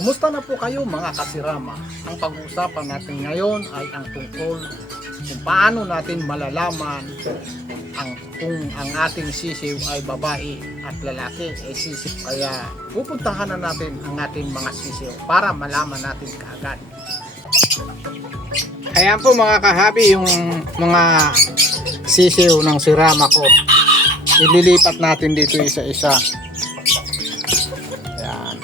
Kumusta na po kayo mga kasirama? Ang pag-uusapan natin ngayon ay ang tungkol kung paano natin malalaman kung ang ating sisiw ay babae at lalaki ay sisiw. Kaya pupuntahan na natin ang ating mga sisiw para malaman natin kaagad. Ayan po mga kahabi, yung mga sisiw ng sirama ko. Ililipat natin dito isa-isa. Ayan.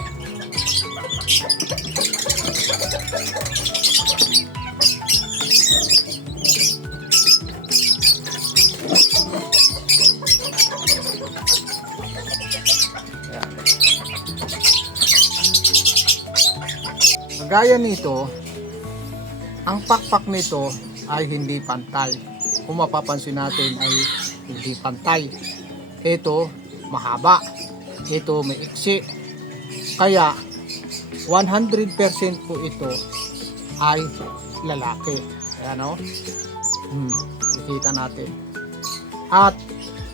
Gaya nito, ang pakpak nito ay hindi pantay. Kung mapapansin natin ay hindi pantay. Ito mahaba, ito may iksi. Kaya 100% po ito ay lalaki. Ayan o. Ikita natin. At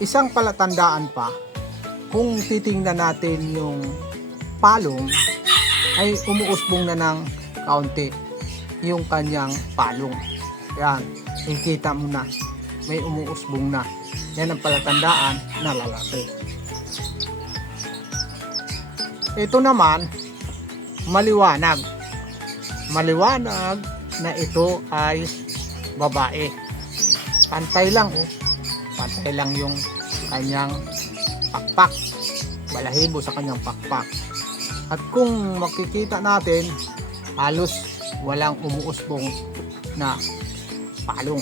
isang palatandaan pa, kung titingnan natin yung palong, ay umuusbong na ng kaunti yung kanyang palong. Yan, ikita mo na may umuusbong na. Yan ang palatandaan na lalaki. Ito naman maliwanag na ito ay babae. Pantay lang pantay lang yung kanyang pakpak, balahibo sa kanyang pakpak. At kung makikita natin, halos walang umuusbong na palong.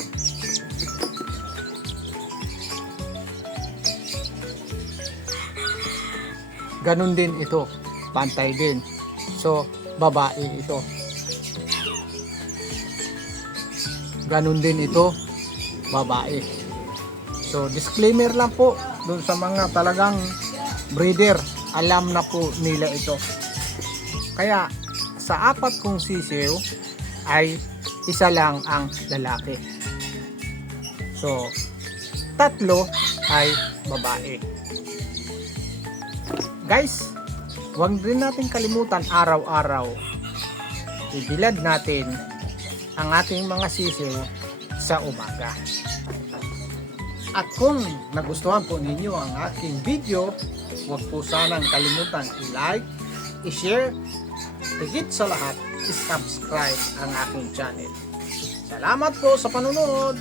Ganun din ito, pantay din. So, babae ito. Ganun din ito, babae. So, disclaimer lang po dun sa mga talagang breeder, alam na po nila ito. Kaya sa apat kong sisiw ay isa lang ang lalaki. So, 3 ay babae. Guys, huwag rin natin kalimutan araw-araw ibilad natin ang ating mga sisiw sa umaga. At kung nagustuhan po ninyo ang aking video, huwag po sanang kalimutan i-like, i-share, higit sa lahat, i-subscribe ang aking channel. Salamat po sa panonood!